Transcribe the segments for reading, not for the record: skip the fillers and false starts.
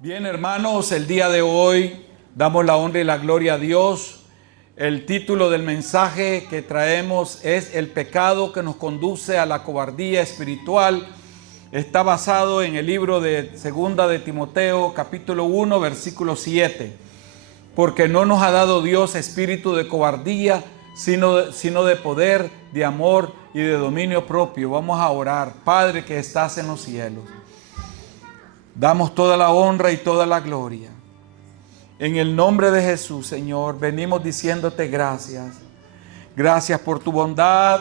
Bien, hermanos, el día de hoy damos la honra y la gloria a Dios. El título del mensaje que traemos es El pecado que nos conduce a la cobardía espiritual. Está basado en el libro de Segunda de Timoteo, capítulo 1, versículo 7. Porque no nos ha dado Dios espíritu de cobardía, sino de poder, de amor y de dominio propio. Vamos a orar. Padre que estás en los cielos, damos toda la honra y toda la gloria. En el nombre de Jesús, Señor, venimos diciéndote gracias. Gracias por tu bondad,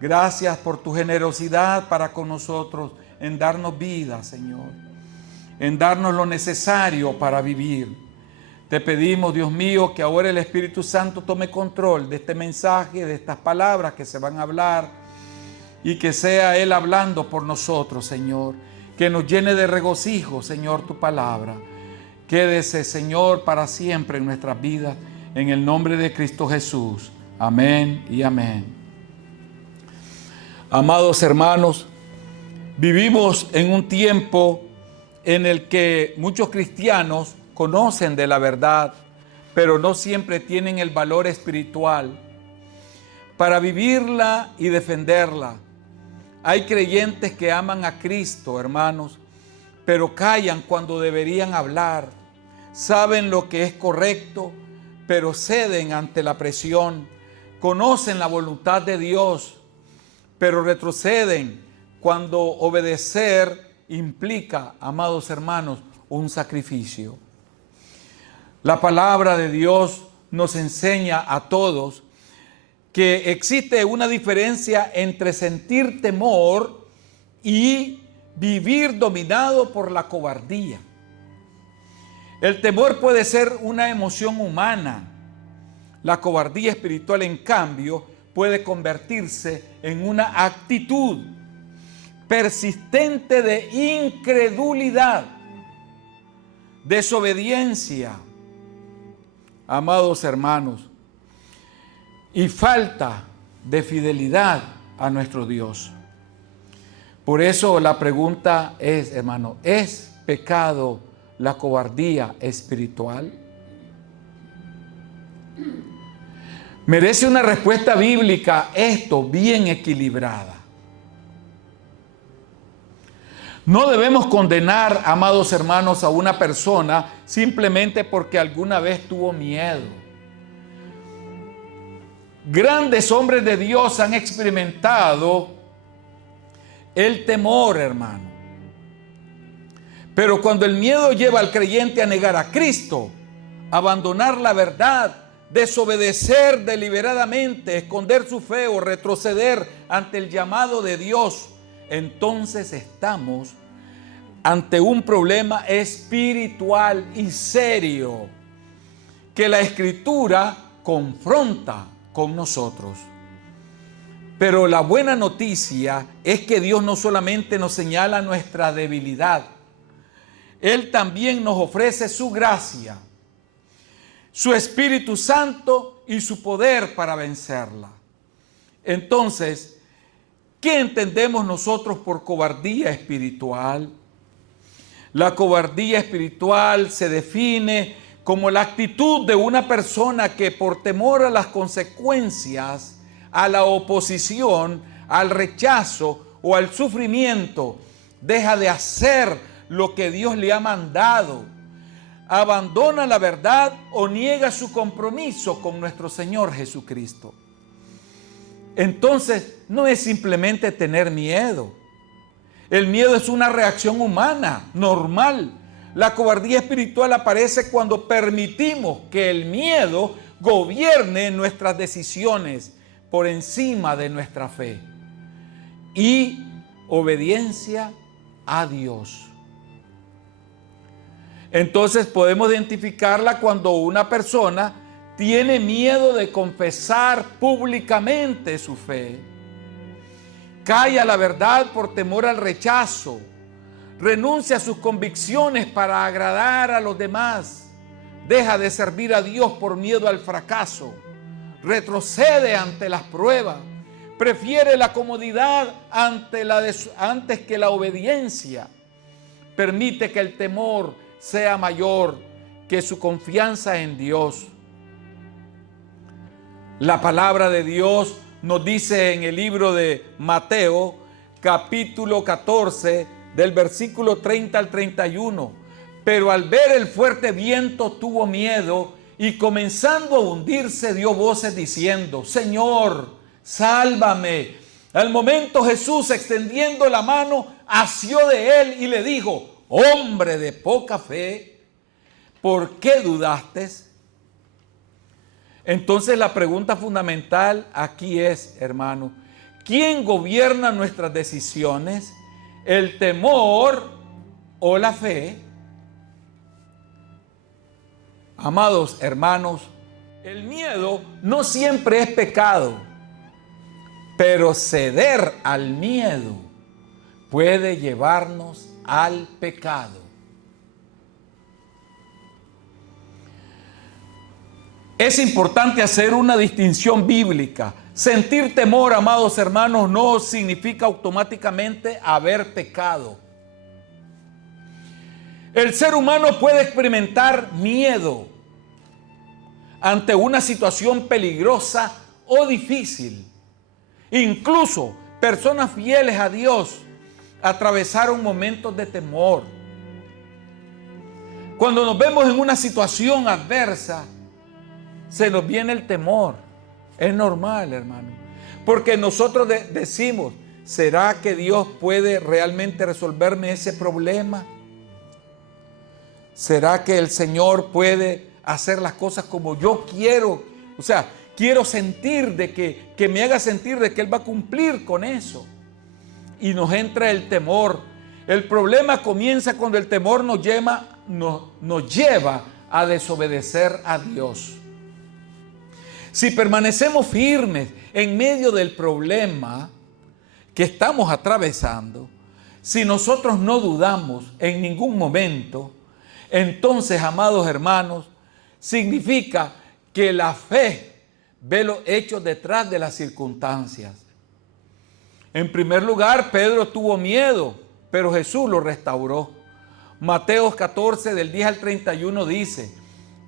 gracias por tu generosidad para con nosotros en darnos vida, Señor, en darnos lo necesario para vivir. Te pedimos, Dios mío, que ahora el Espíritu Santo tome control de este mensaje, de estas palabras que se van a hablar, y que sea Él hablando por nosotros, Señor. Que nos llene de regocijo, Señor, tu palabra. Quédese, Señor, para siempre en nuestras vidas, en el nombre de Cristo Jesús. Amén y amén. Amados hermanos, vivimos en un tiempo en el que muchos cristianos conocen de la verdad, pero no siempre tienen el valor espiritual para vivirla y defenderla. Hay creyentes que aman a Cristo, hermanos, pero callan cuando deberían hablar. Saben lo que es correcto, pero ceden ante la presión. Conocen la voluntad de Dios, pero retroceden cuando obedecer implica, amados hermanos, un sacrificio. La palabra de Dios nos enseña a todos que existe una diferencia entre sentir temor y vivir dominado por la cobardía. El temor puede ser una emoción humana. La cobardía espiritual, en cambio, puede convertirse en una actitud persistente de incredulidad, desobediencia, amados hermanos, y falta de fidelidad a nuestro Dios. Por eso la pregunta es, hermano, ¿es pecado la cobardía espiritual? Merece una respuesta bíblica esto bien equilibrada. No debemos condenar, amados hermanos, a una persona simplemente porque alguna vez tuvo miedo. Grandes hombres de Dios han experimentado el temor, hermano. Pero cuando el miedo lleva al creyente a negar a Cristo, abandonar la verdad, desobedecer deliberadamente, esconder su fe o retroceder ante el llamado de Dios, entonces estamos ante un problema espiritual y serio que la Escritura confronta con nosotros. Pero la buena noticia es que Dios no solamente nos señala nuestra debilidad, Él también nos ofrece su gracia, su Espíritu Santo y su poder para vencerla. Entonces, ¿qué entendemos nosotros por cobardía espiritual? La cobardía espiritual se define como la actitud de una persona que por temor a las consecuencias, a la oposición, al rechazo o al sufrimiento, deja de hacer lo que Dios le ha mandado, abandona la verdad o niega su compromiso con nuestro Señor Jesucristo. Entonces, no es simplemente tener miedo. El miedo es una reacción humana, normal. La cobardía espiritual aparece cuando permitimos que el miedo gobierne nuestras decisiones por encima de nuestra fe y obediencia a Dios. Entonces podemos identificarla cuando una persona tiene miedo de confesar públicamente su fe, calla la verdad por temor al rechazo, renuncia a sus convicciones para agradar a los demás, deja de servir a Dios por miedo al fracaso, retrocede ante las pruebas, prefiere la comodidad antes que la obediencia, permite que el temor sea mayor que su confianza en Dios. La palabra de Dios nos dice en el libro de Mateo, capítulo 14, del versículo 30 al 31. Pero al ver el fuerte viento tuvo miedo y comenzando a hundirse dio voces diciendo: Señor, sálvame. Al momento Jesús, extendiendo la mano, asió de él y le dijo: hombre de poca fe, ¿por qué dudaste? Entonces la pregunta fundamental aquí es, hermano, ¿quién gobierna nuestras decisiones? ¿El temor o la fe? Amados hermanos, el miedo no siempre es pecado, pero ceder al miedo puede llevarnos al pecado. Es importante hacer una distinción bíblica. Sentir temor, amados hermanos, no significa automáticamente haber pecado. El ser humano puede experimentar miedo ante una situación peligrosa o difícil. Incluso personas fieles a Dios atravesaron momentos de temor. Cuando nos vemos en una situación adversa, se nos viene el temor. Es normal, hermano. Porque nosotros decimos, ¿será que Dios puede realmente resolverme ese problema? ¿Será que el Señor puede hacer las cosas como yo quiero? O sea, quiero sentir que me haga sentir de que Él va a cumplir con eso. Y nos entra el temor. El problema comienza cuando el temor nos lleva a desobedecer a Dios. Si permanecemos firmes en medio del problema que estamos atravesando, si nosotros no dudamos en ningún momento, entonces, amados hermanos, significa que la fe ve los hechos detrás de las circunstancias. En primer lugar, Pedro tuvo miedo, pero Jesús lo restauró. Mateo 14, del 10 al 31 dice: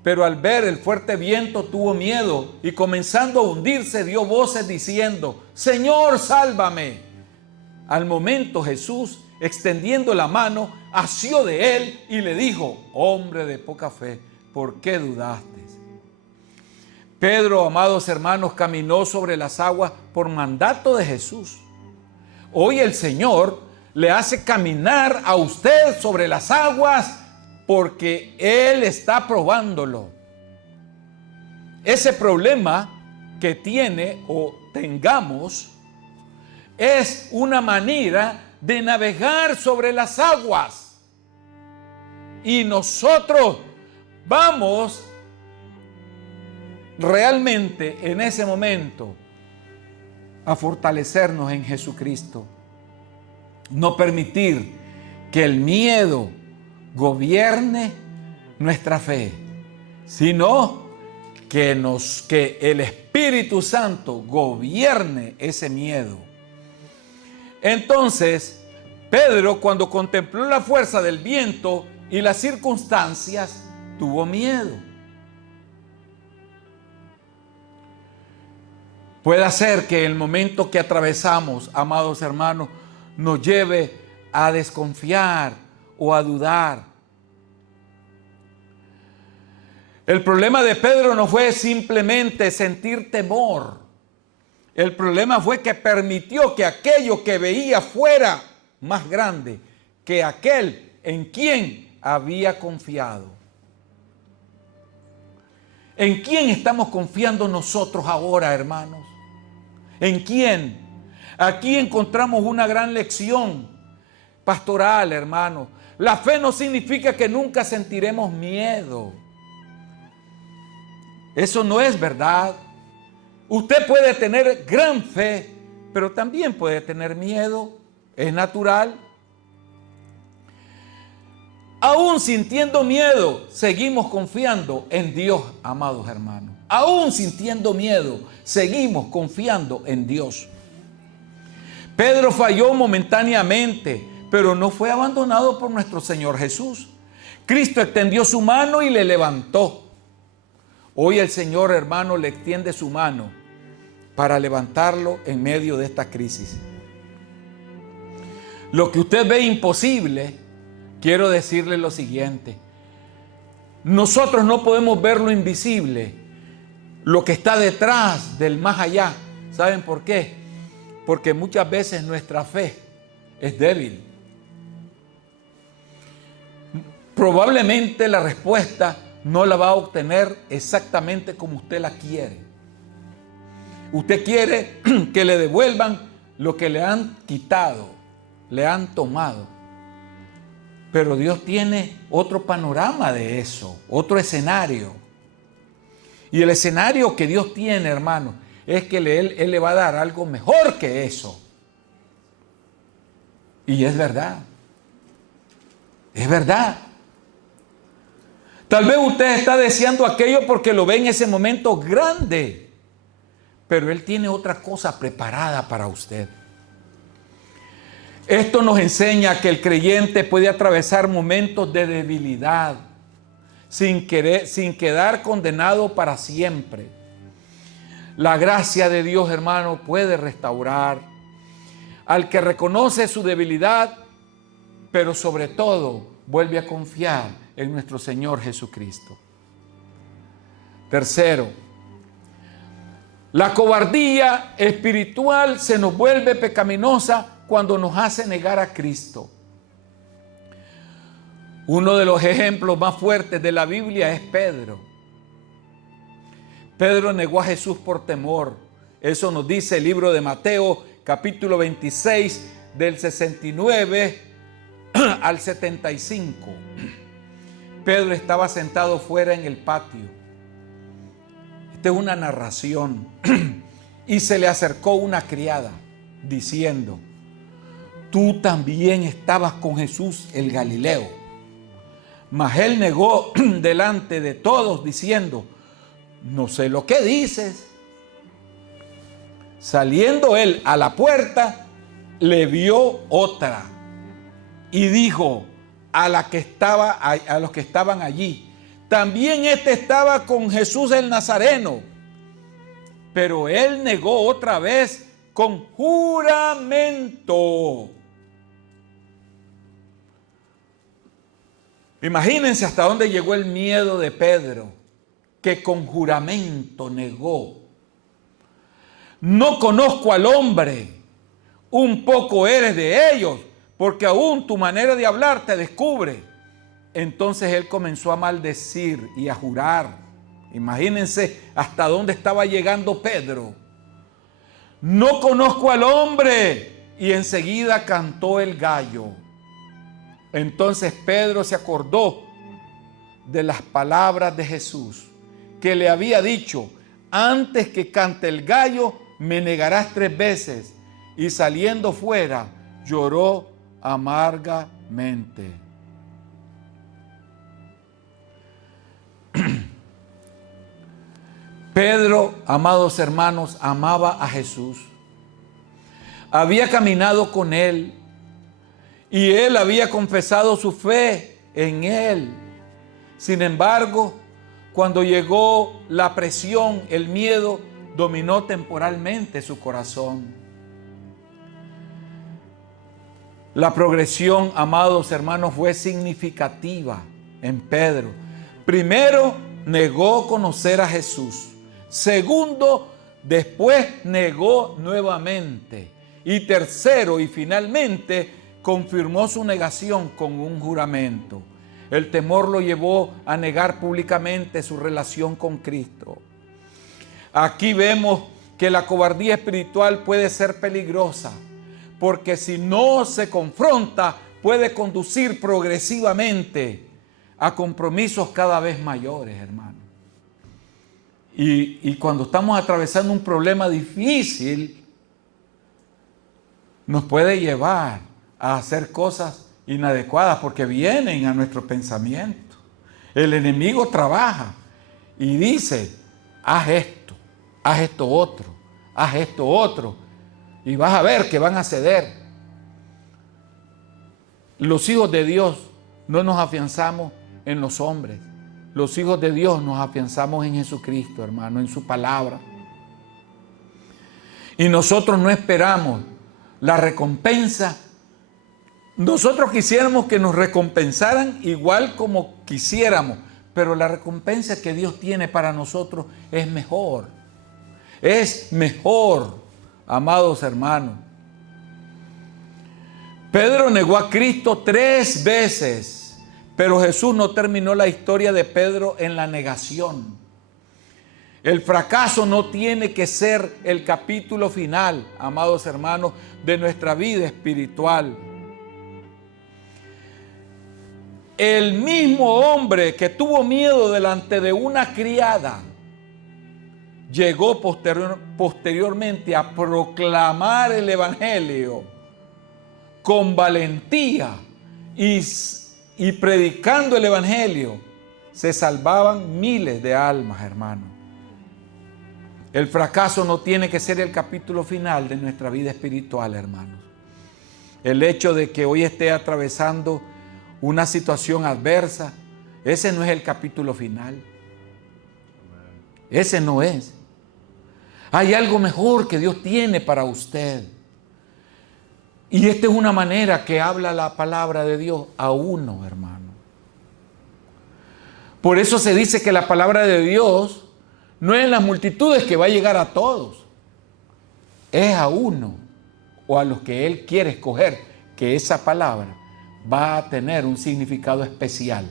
pero al ver el fuerte viento tuvo miedo y comenzando a hundirse dio voces diciendo: Señor, sálvame. Al momento Jesús, extendiendo la mano, asió de él y le dijo: hombre de poca fe, ¿por qué dudaste? Pedro, amados hermanos, caminó sobre las aguas por mandato de Jesús. Hoy el Señor le hace caminar a usted sobre las aguas porque Él está probándolo. Ese problema que tiene o tengamos es una manera de navegar sobre las aguas. Y nosotros vamos realmente en ese momento a fortalecernos en Jesucristo. No permitir que el miedo gobierne nuestra fe, sino que el Espíritu Santo gobierne ese miedo. Entonces, Pedro, cuando contempló la fuerza del viento y las circunstancias, tuvo miedo. Puede ser que el momento que atravesamos, amados hermanos, nos lleve a desconfiar o a dudar. El problema de Pedro no fue simplemente sentir temor. El problema fue que permitió que aquello que veía fuera más grande que aquel en quien había confiado. ¿En quién estamos confiando nosotros ahora, hermanos? ¿En quién? Aquí encontramos una gran lección pastoral, hermanos. La fe no significa que nunca sentiremos miedo. Eso no es verdad. Usted puede tener gran fe, pero también puede tener miedo. Es natural. Aún sintiendo miedo, seguimos confiando en Dios, amados hermanos. Aún sintiendo miedo, seguimos confiando en Dios. Pedro falló momentáneamente, pero no fue abandonado por nuestro Señor Jesús. Cristo extendió su mano y le levantó. Hoy el Señor, hermano, le extiende su mano para levantarlo en medio de esta crisis. Lo que usted ve imposible, quiero decirle lo siguiente. Nosotros no podemos ver lo invisible, lo que está detrás del más allá. ¿Saben por qué? Porque muchas veces nuestra fe es débil. Probablemente la respuesta no la va a obtener exactamente como usted la quiere. Usted quiere que le devuelvan lo que le han quitado, le han tomado. Pero Dios tiene otro panorama de eso, otro escenario. Y el escenario que Dios tiene, hermano, es que Él le va a dar algo mejor que eso. Y es verdad. Es verdad. Tal vez usted está deseando aquello porque lo ve en ese momento grande. Pero Él tiene otra cosa preparada para usted. Esto nos enseña que el creyente puede atravesar momentos de debilidad sin quedar condenado para siempre. La gracia de Dios, hermano, puede restaurar al que reconoce su debilidad, pero sobre todo vuelve a confiar en nuestro Señor Jesucristo. Tercero, la cobardía espiritual se nos vuelve pecaminosa cuando nos hace negar a Cristo. Uno de los ejemplos más fuertes de la Biblia es Pedro. Pedro negó a Jesús por temor. Eso nos dice el libro de Mateo, capítulo 26, del 69 al 75. Pedro estaba sentado fuera en el patio. Esta es una narración. Y se le acercó una criada, diciendo: tú también estabas con Jesús el Galileo. Mas él negó delante de todos, diciendo: no sé lo que dices. Saliendo él a la puerta, le vio otra y dijo a los que estaban allí: también este estaba con Jesús el Nazareno. Pero él negó otra vez con juramento. Imagínense hasta dónde llegó el miedo de Pedro, que con juramento negó: no conozco al hombre, un poco eres de ellos, porque aún tu manera de hablar te descubre. Entonces él comenzó a maldecir y a jurar. Imagínense hasta dónde estaba llegando Pedro. No conozco al hombre. Y enseguida cantó el gallo. Entonces Pedro se acordó de las palabras de Jesús, que le había dicho: antes que cante el gallo, me negarás 3 veces. Y saliendo fuera, lloró amargamente. Pedro, amados hermanos, amaba a Jesús. Había caminado con Él y Él había confesado su fe en Él. Sin embargo, cuando llegó la presión, el miedo dominó temporalmente su corazón. La progresión, amados hermanos, fue significativa en Pedro. Primero, negó conocer a Jesús. Segundo, después negó nuevamente. Y tercero, y finalmente, confirmó su negación con un juramento. El temor lo llevó a negar públicamente su relación con Cristo. Aquí vemos que la cobardía espiritual puede ser peligrosa, porque si no se confronta, puede conducir progresivamente a compromisos cada vez mayores, hermano. Y cuando estamos atravesando un problema difícil, nos puede llevar a hacer cosas inadecuadas porque vienen a nuestro pensamiento. El enemigo trabaja y dice: haz esto otro, haz esto otro, y vas a ver que van a ceder. Los hijos de Dios no nos afianzamos en los hombres. Los hijos de Dios nos afianzamos en Jesucristo, hermano, en su palabra. Y nosotros no esperamos la recompensa. Nosotros quisiéramos que nos recompensaran igual como quisiéramos, pero la recompensa que Dios tiene para nosotros es mejor. Es mejor, amados hermanos. Pedro negó a Cristo 3 veces, pero Jesús no terminó la historia de Pedro en la negación. El fracaso no tiene que ser el capítulo final, amados hermanos, de nuestra vida espiritual. El mismo hombre que tuvo miedo delante de una criada llegó posteriormente a proclamar el evangelio con valentía y predicando el evangelio. Se salvaban miles de almas, hermano. El fracaso no tiene que ser el capítulo final de nuestra vida espiritual, hermanos. El hecho de que hoy esté atravesando una situación adversa, ese no es el capítulo final. Ese no es. Hay algo mejor que Dios tiene para usted. Y esta es una manera que habla la palabra de Dios a uno, hermano. Por eso se dice que la palabra de Dios no es en las multitudes que va a llegar a todos. Es a uno o a los que Él quiere escoger, que esa palabra va a tener un significado especial.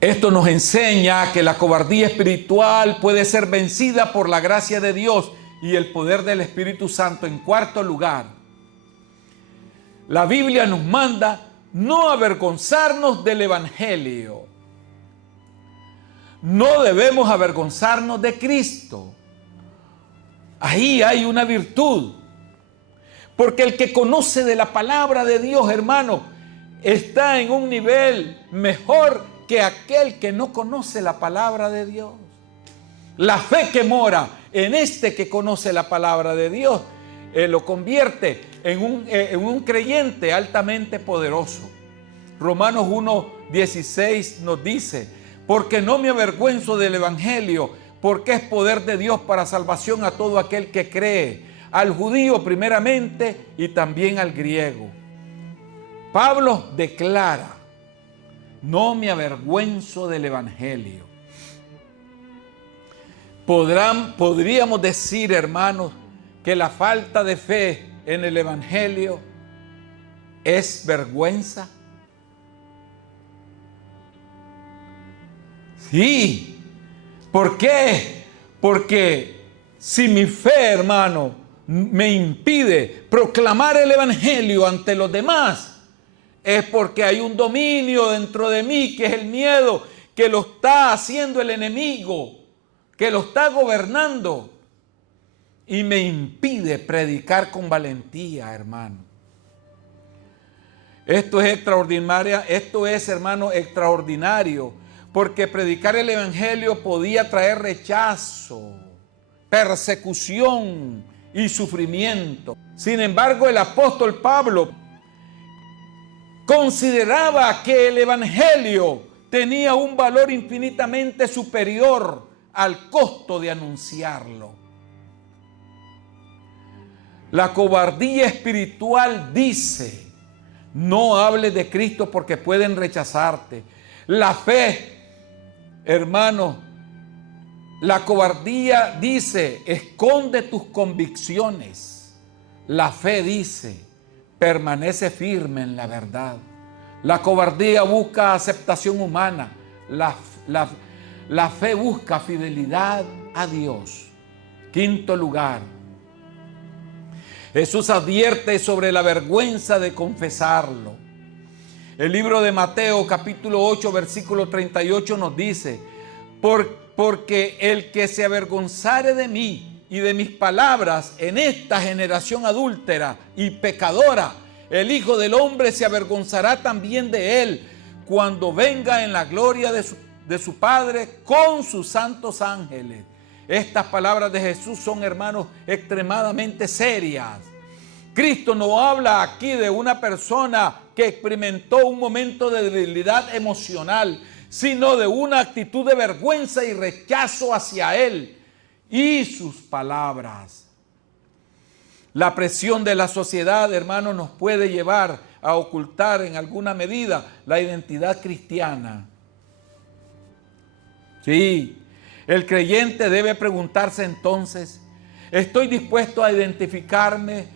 Esto nos enseña que la cobardía espiritual puede ser vencida por la gracia de Dios y el poder del Espíritu Santo. En cuarto lugar, la Biblia nos manda no avergonzarnos del Evangelio. No debemos avergonzarnos de Cristo. Ahí hay una virtud. Porque el que conoce de la palabra de Dios, hermano, está en un nivel mejor que aquel que no conoce la palabra de Dios. La fe que mora en este que conoce la palabra de Dios, lo convierte en un creyente altamente poderoso. Romanos 1:16 nos dice: porque no me avergüenzo del Evangelio, porque es poder de Dios para salvación a todo aquel que cree, al judío primeramente y también al griego. Pablo declara: no me avergüenzo del Evangelio. Podríamos decir, hermanos, que la falta de fe en el Evangelio es vergüenza. Sí. ¿Por qué? Porque si mi fe, hermano, me impide proclamar el Evangelio ante los demás, es porque hay un dominio dentro de mí, que es el miedo, que lo está haciendo el enemigo, que lo está gobernando y me impide predicar con valentía, hermano. Esto es extraordinario, hermano, extraordinario, porque predicar el Evangelio podía traer rechazo, persecución y sufrimiento. Sin embargo, el apóstol Pablo consideraba que el Evangelio tenía un valor infinitamente superior al costo de anunciarlo. La cobardía espiritual dice: no hables de Cristo porque pueden rechazarte. La fe, hermano, la cobardía dice: esconde tus convicciones. La fe dice: permanece firme en la verdad. La cobardía busca aceptación humana. La fe busca fidelidad a Dios. Quinto lugar, Jesús advierte sobre la vergüenza de confesarlo. El libro de Mateo, capítulo 8, versículo 38 nos dice: porque el que se avergonzare de mí y de mis palabras en esta generación adúltera y pecadora, el Hijo del Hombre se avergonzará también de él cuando venga en la gloria de su Padre con sus santos ángeles. Estas palabras de Jesús son, hermanos, extremadamente serias. Cristo no habla aquí de una persona que experimentó un momento de debilidad emocional, sino de una actitud de vergüenza y rechazo hacia Él y sus palabras. La presión de la sociedad, hermanos, nos puede llevar a ocultar en alguna medida la identidad cristiana. Sí, el creyente debe preguntarse entonces, ¿estoy dispuesto a identificarme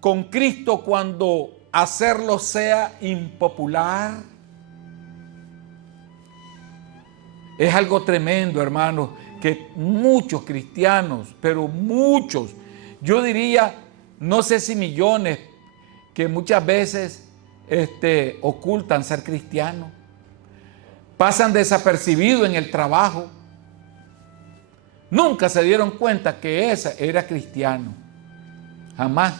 con Cristo cuando hacerlo sea impopular? Es algo tremendo, hermanos, que muchos cristianos, pero muchos, yo diría, no sé si millones, que muchas veces ocultan ser cristianos, pasan desapercibidos en el trabajo, nunca se dieron cuenta que ese era cristiano, jamás.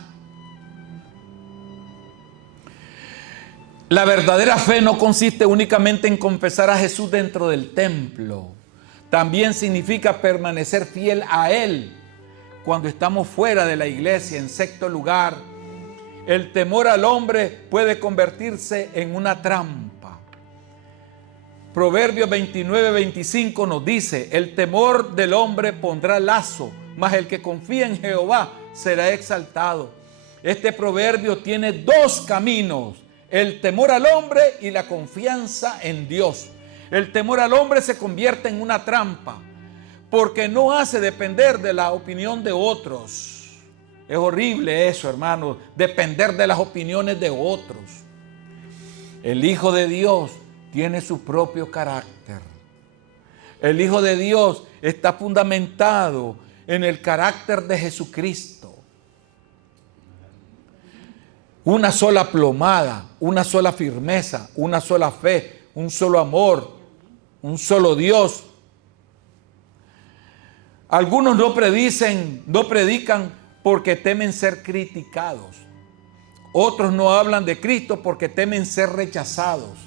La verdadera fe no consiste únicamente en confesar a Jesús dentro del templo, también significa permanecer fiel a Él cuando estamos fuera de la iglesia. En sexto lugar, el temor al hombre puede convertirse en una trampa. Proverbios 29:25 nos dice, el temor del hombre pondrá lazo, mas el que confía en Jehová será exaltado. Este proverbio tiene dos caminos, el temor al hombre y la confianza en Dios. El temor al hombre se convierte en una trampa, porque no hace depender de la opinión de otros. Es horrible eso, hermano, depender de las opiniones de otros. El Hijo de Dios tiene su propio carácter. El Hijo de Dios está fundamentado en el carácter de Jesucristo. Una sola plomada, una sola firmeza, una sola fe, un solo amor, un solo Dios. Algunos no predican porque temen ser criticados. Otros no hablan de Cristo porque temen ser rechazados.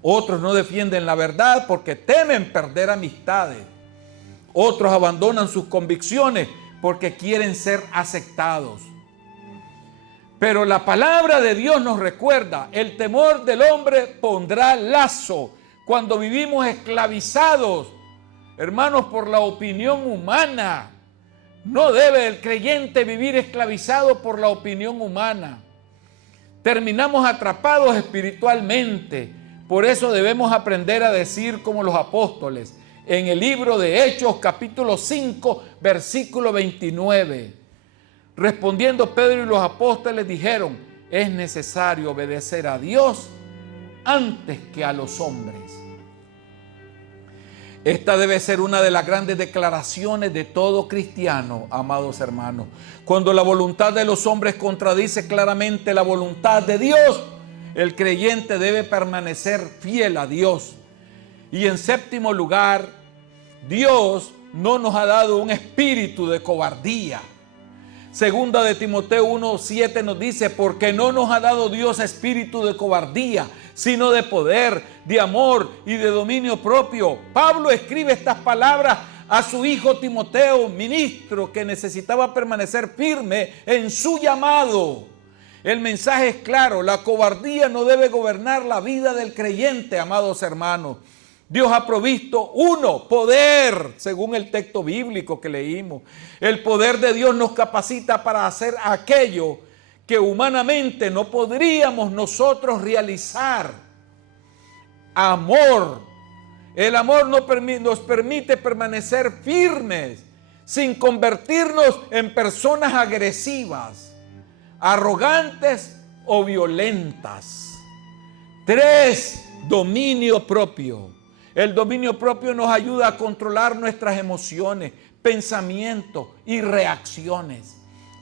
Otros no defienden la verdad porque temen perder amistades. Otros abandonan sus convicciones porque quieren ser aceptados. Pero la palabra de Dios nos recuerda, el temor del hombre pondrá lazo. Cuando vivimos esclavizados, hermanos, por la opinión humana, no debe el creyente vivir esclavizado por la opinión humana. Terminamos atrapados espiritualmente. Por eso debemos aprender a decir como los apóstoles en el libro de Hechos capítulo 5 versículo 29. Respondiendo Pedro y los apóstoles dijeron, es necesario obedecer a Dios antes que a los hombres. Esta debe ser una de las grandes declaraciones de todo cristiano, amados hermanos. Cuando la voluntad de los hombres contradice claramente la voluntad de Dios, el creyente debe permanecer fiel a Dios. Y en séptimo lugar, Dios no nos ha dado un espíritu de cobardía. Segunda de Timoteo 1:7 nos dice, porque no nos ha dado Dios espíritu de cobardía, sino de poder, de amor y de dominio propio. Pablo escribe estas palabras a su hijo Timoteo, ministro que necesitaba permanecer firme en su llamado. El mensaje es claro, la cobardía no debe gobernar la vida del creyente, amados hermanos. Dios ha provisto poder, según el texto bíblico que leímos. El poder de Dios nos capacita para hacer aquello que humanamente no podríamos nosotros realizar. Amor. El amor nos permite permanecer firmes sin convertirnos en personas agresivas, arrogantes o violentas. 3, dominio propio. El dominio propio nos ayuda a controlar nuestras emociones, pensamientos y reacciones.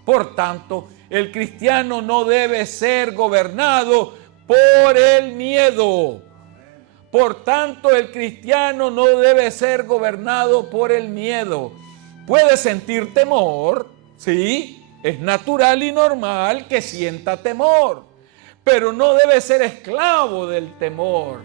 Por tanto, el cristiano no debe ser gobernado por el miedo. Por tanto, el cristiano no debe ser gobernado por el miedo. Puede sentir temor, sí, es natural y normal que sienta temor, pero no debe ser esclavo del temor.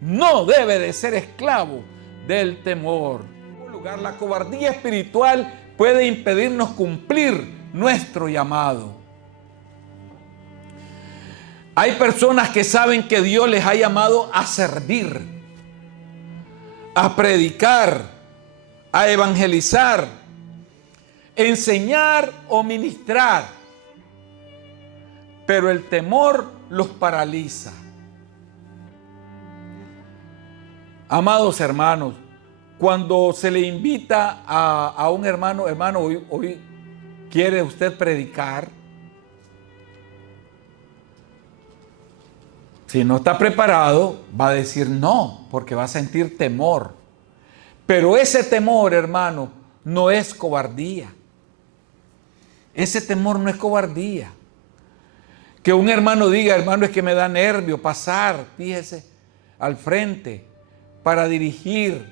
No debe de ser esclavo del temor. En primer lugar, la cobardía espiritual puede impedirnos cumplir nuestro llamado. Hay personas que saben que Dios les ha llamado a servir, a predicar, a evangelizar, enseñar o ministrar, pero el temor los paraliza. Amados hermanos, cuando se le invita a un hermano, hoy ¿quiere usted predicar? Si no está preparado, va a decir no, porque va a sentir temor. Pero ese temor, hermano, no es cobardía. Ese temor no es cobardía. Que un hermano diga, hermano, es que me da nervio pasar, fíjese, al frente para dirigir.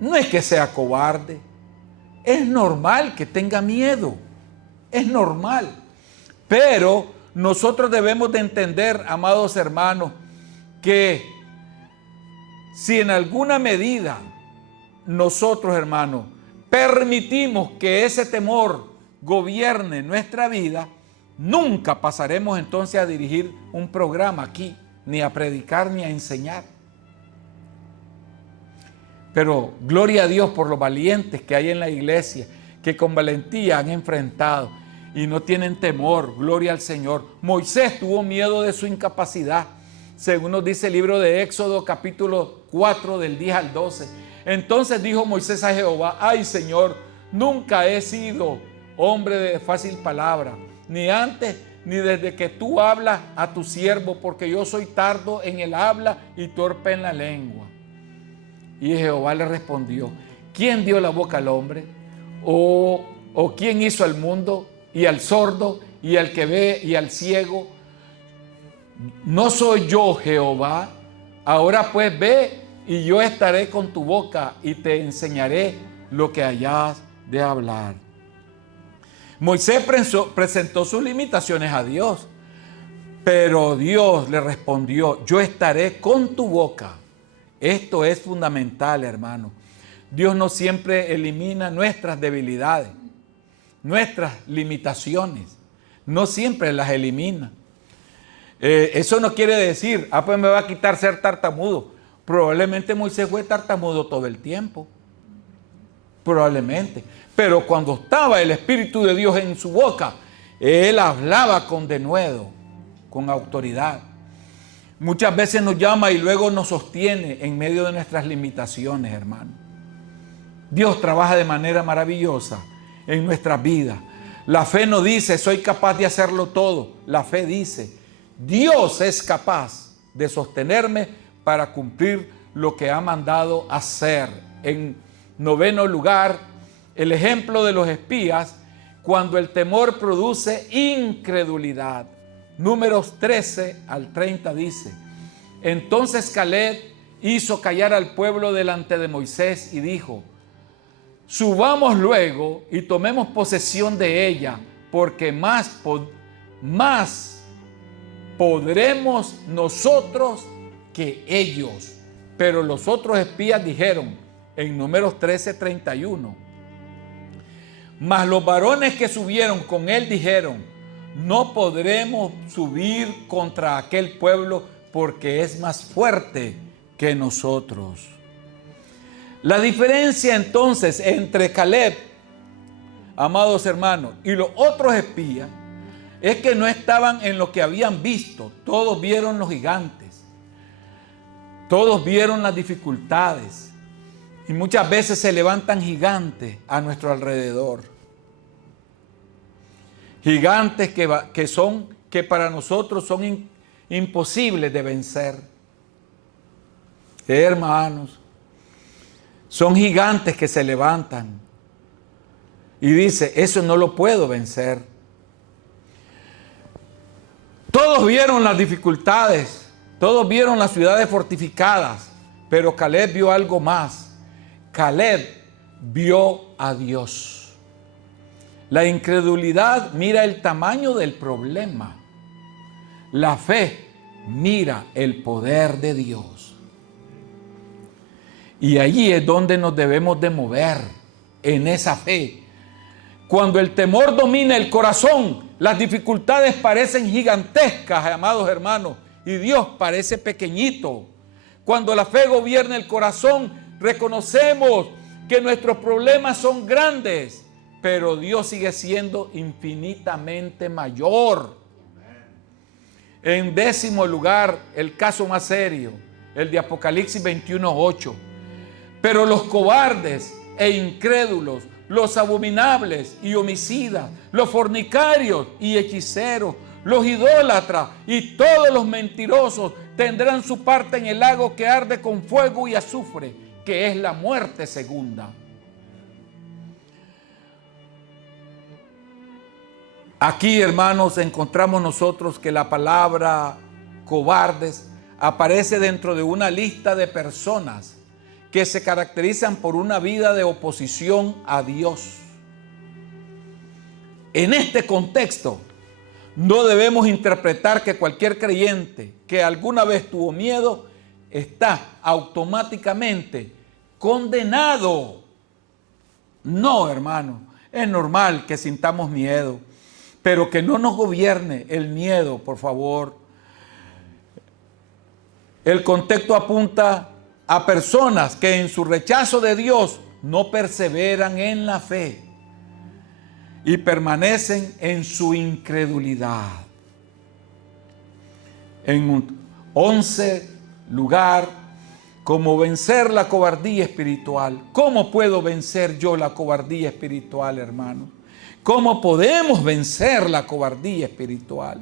No es que sea cobarde. Es normal que tenga miedo. Es normal. Pero nosotros debemos de entender, amados hermanos, que si en alguna medida nosotros, hermanos, permitimos que ese temor gobierne nuestra vida, nunca pasaremos entonces a dirigir un programa aquí, ni a predicar, ni a enseñar. Pero gloria a Dios por los valientes que hay en la iglesia, que con valentía han enfrentado y no tienen temor. Gloria al Señor. Moisés tuvo miedo de su incapacidad, según nos dice el libro de Éxodo capítulo 4 del 10 al 12. Entonces dijo Moisés a Jehová: ay, Señor, nunca he sido hombre de fácil palabra, ni antes ni desde que tú hablas a tu siervo, porque yo soy tardo en el habla y torpe en la lengua. Y Jehová le respondió: ¿quién dio la boca al hombre? ¿O quién hizo al mundo y al sordo y al que ve y al ciego? ¿No soy yo Jehová? Ahora pues ve, y yo estaré con tu boca y te enseñaré lo que hayas de hablar. Moisés presentó sus limitaciones a Dios, pero Dios le respondió: yo estaré con tu boca. Esto es fundamental, hermano. Dios no siempre elimina nuestras debilidades, nuestras limitaciones. No siempre las elimina. Eso no quiere decir, pues me va a quitar ser tartamudo. Probablemente Moisés fue tartamudo todo el tiempo. Probablemente. Pero cuando estaba el Espíritu de Dios en su boca, él hablaba con denuedo, con autoridad. Muchas veces nos llama y luego nos sostiene en medio de nuestras limitaciones, hermano. Dios trabaja de manera maravillosa en nuestras vidas. La fe no dice, soy capaz de hacerlo todo. La fe dice, Dios es capaz de sostenerme para cumplir lo que ha mandado hacer. En noveno lugar, el ejemplo de los espías cuando el temor produce incredulidad. Números 13 al 30 dice: entonces Caleb hizo callar al pueblo delante de Moisés y dijo: subamos luego y tomemos posesión de ella, porque más podremos nosotros que ellos. Pero los otros espías dijeron, en Números 13:31, mas los varones que subieron con él dijeron: no podremos subir contra aquel pueblo, porque es más fuerte que nosotros. La diferencia entonces entre Caleb, amados hermanos, y los otros espías es que no estaban en lo que habían visto. Todos vieron los gigantes, todos vieron las dificultades, y muchas veces se levantan gigantes a nuestro alrededor. Gigantes que para nosotros son imposibles de vencer. Hermanos, son gigantes que se levantan y dice, eso no lo puedo vencer. Todos vieron las dificultades, todos vieron las ciudades fortificadas, pero Caleb vio algo más. Caleb vio a Dios. La incredulidad mira el tamaño del problema. La fe mira el poder de Dios. Y allí es donde nos debemos de mover, en esa fe. Cuando el temor domina el corazón, las dificultades parecen gigantescas, amados hermanos, y Dios parece pequeñito. Cuando la fe gobierna el corazón, reconocemos que nuestros problemas son grandes, pero Dios sigue siendo infinitamente mayor. En 10º lugar, el caso más serio, el de Apocalipsis 21:8. Pero los cobardes e incrédulos, los abominables y homicidas, los fornicarios y hechiceros, los idólatras y todos los mentirosos tendrán su parte en el lago que arde con fuego y azufre, que es la muerte segunda. Aquí, hermanos, encontramos nosotros que la palabra cobardes aparece dentro de una lista de personas que se caracterizan por una vida de oposición a Dios. En este contexto, no debemos interpretar que cualquier creyente que alguna vez tuvo miedo está automáticamente condenado. No, hermano, es normal que sintamos miedo, pero que no nos gobierne el miedo, por favor. El contexto apunta a personas que en su rechazo de Dios no perseveran en la fe y permanecen en su incredulidad. En 11 lugar, cómo vencer la cobardía espiritual. ¿Cómo puedo vencer yo la cobardía espiritual, hermano? ¿Cómo podemos vencer la cobardía espiritual?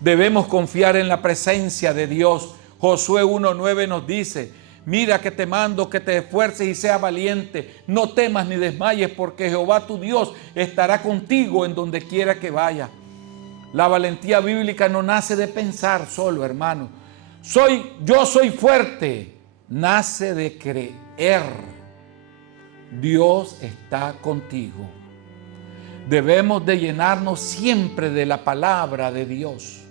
Debemos confiar en la presencia de Dios. Josué 1:9 nos dice: mira que te mando que te esfuerces y seas valiente, no temas ni desmayes, porque Jehová tu Dios estará contigo en donde quiera que vayas. La valentía bíblica no nace de pensar solo, hermano. Yo soy fuerte, nace de creer. Dios está contigo. Debemos de llenarnos siempre de la palabra de Dios.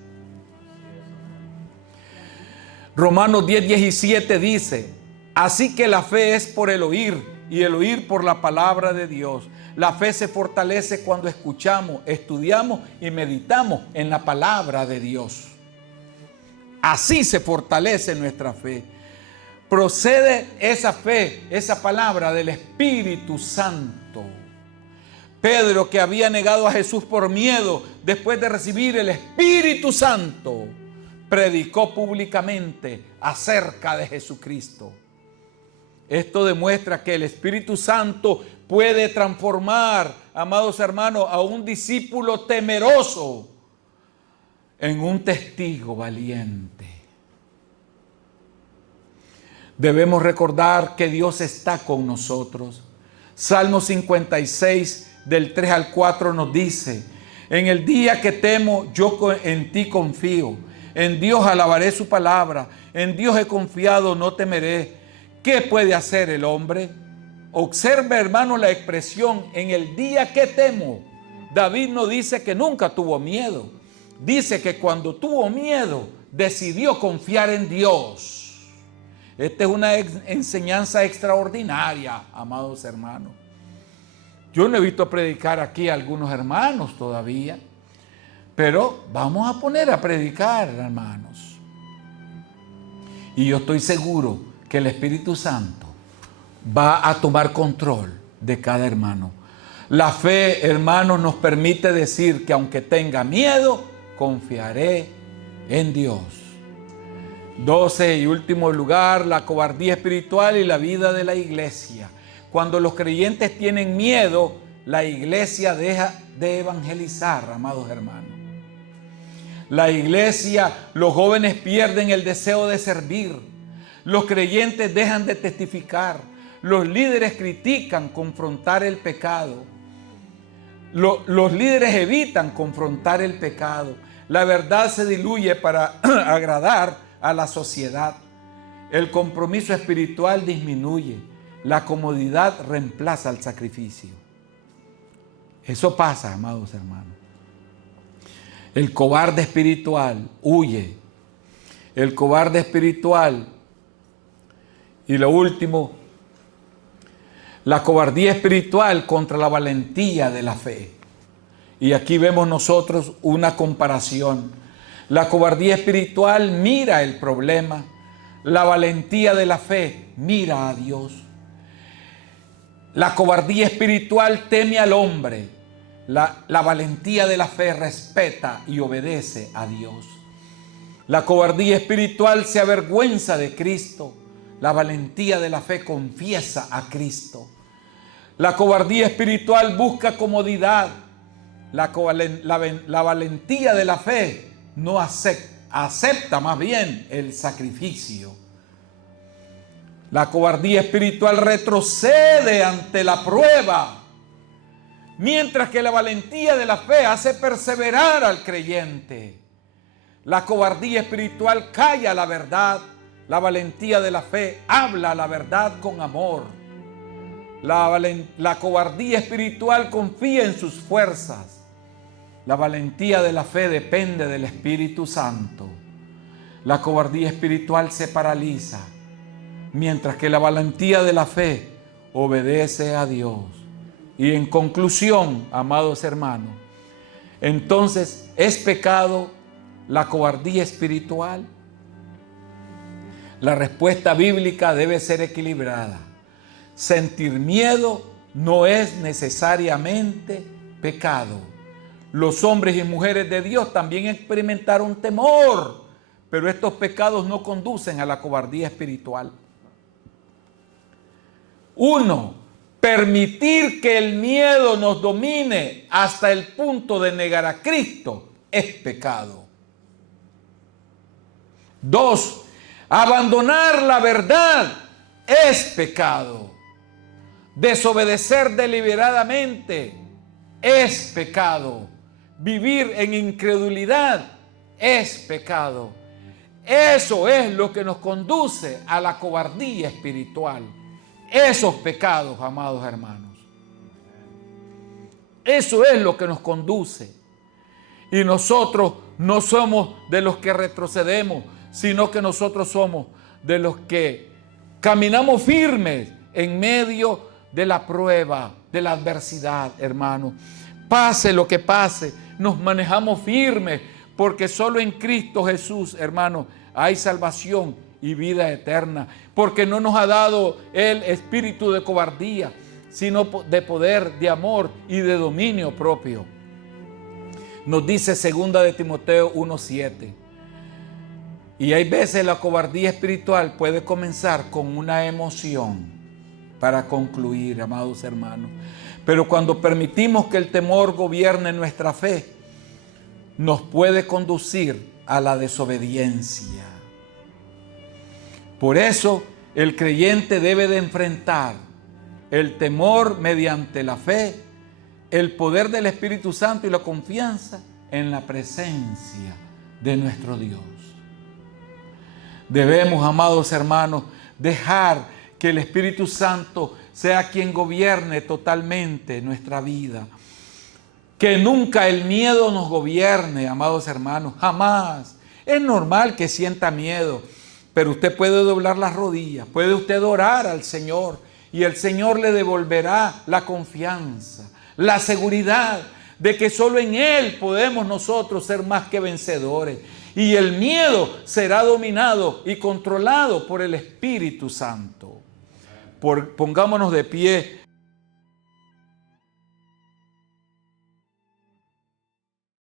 Romanos 10:17 dice: así que la fe es por el oír y el oír por la palabra de Dios. La fe se fortalece cuando escuchamos, estudiamos y meditamos en la palabra de Dios. Así se fortalece nuestra fe. Procede esa fe, esa palabra del Espíritu Santo. Pedro, que había negado a Jesús por miedo, después de recibir el Espíritu Santo, predicó públicamente acerca de Jesucristo. Esto demuestra que el Espíritu Santo puede transformar, amados hermanos, a un discípulo temeroso en un testigo valiente. Debemos recordar que Dios está con nosotros. Salmo 56, del 3 al 4 nos dice: en el día que temo, yo en ti confío. En Dios alabaré su palabra. En Dios he confiado, no temeré. ¿Qué puede hacer el hombre? Observe, hermano, la expresión en el día que temo. David no dice que nunca tuvo miedo. Dice que cuando tuvo miedo, decidió confiar en Dios. Esta es una enseñanza extraordinaria, amados hermanos. Yo no he visto predicar aquí a algunos hermanos todavía, pero vamos a poner a predicar, hermanos. Y yo estoy seguro que el Espíritu Santo va a tomar control de cada hermano. La fe, hermanos, nos permite decir que aunque tenga miedo, confiaré en Dios. 12 y último lugar, la cobardía espiritual y la vida de la iglesia. Cuando los creyentes tienen miedo, la iglesia deja de evangelizar, amados hermanos. La iglesia, los jóvenes pierden el deseo de servir. Los creyentes dejan de testificar. Los líderes critican confrontar el pecado. Los líderes evitan confrontar el pecado. La verdad se diluye para agradar a la sociedad. El compromiso espiritual disminuye. La comodidad reemplaza el sacrificio. Eso pasa, amados hermanos. El cobarde espiritual huye. El cobarde espiritual. Y lo último, La cobardía espiritual contra la valentía de la fe. Y aquí vemos nosotros una comparación. La cobardía espiritual mira el problema. La valentía de la fe mira a Dios. La cobardía espiritual teme al hombre. La valentía de la fe respeta y obedece a Dios. La cobardía espiritual se avergüenza de Cristo. La valentía de la fe confiesa a Cristo. La cobardía espiritual busca comodidad. La valentía de la fe no acepta más bien el sacrificio. La cobardía espiritual retrocede ante la prueba, mientras que la valentía de la fe hace perseverar al creyente. La cobardía espiritual calla la verdad. La valentía de la fe habla la verdad con amor. La cobardía espiritual confía en sus fuerzas. La valentía de la fe depende del Espíritu Santo. La cobardía espiritual se paraliza, mientras que la valentía de la fe obedece a Dios. Y en conclusión, amados hermanos, entonces, ¿es pecado la cobardía espiritual? La respuesta bíblica debe ser equilibrada. Sentir miedo no es necesariamente pecado. Los hombres y mujeres de Dios también experimentaron temor, pero estos pecados no conducen a la cobardía espiritual. 1. Permitir que el miedo nos domine hasta el punto de negar a Cristo es pecado. 2. Abandonar la verdad es pecado. Desobedecer deliberadamente es pecado. Vivir en incredulidad es pecado. Eso es lo que nos conduce a la cobardía espiritual. Esos pecados, amados hermanos. Eso es lo que nos conduce. Y nosotros no somos de los que retrocedemos, sino que nosotros somos de los que caminamos firmes en medio de la prueba, de la adversidad, hermanos. Pase lo que pase, nos manejamos firmes, porque solo en Cristo Jesús, hermanos, hay salvación y vida eterna, porque no nos ha dado el espíritu de cobardía, sino de poder, de amor y de dominio propio. Nos dice 2 de Timoteo 1:7. Y hay veces la cobardía espiritual puede comenzar con una emoción, para concluir, amados hermanos. Pero cuando permitimos que el temor gobierne nuestra fe, nos puede conducir a la desobediencia. Por eso, el creyente debe de enfrentar el temor mediante la fe, el poder del Espíritu Santo y la confianza en la presencia de nuestro Dios. Debemos, amados hermanos, dejar que el Espíritu Santo sea quien gobierne totalmente nuestra vida. Que nunca el miedo nos gobierne, amados hermanos, jamás. Es normal que sienta miedo, pero usted puede doblar las rodillas, puede usted orar al Señor y el Señor le devolverá la confianza, la seguridad de que solo en Él podemos nosotros ser más que vencedores. Y el miedo será dominado y controlado por el Espíritu Santo. Pongámonos de pie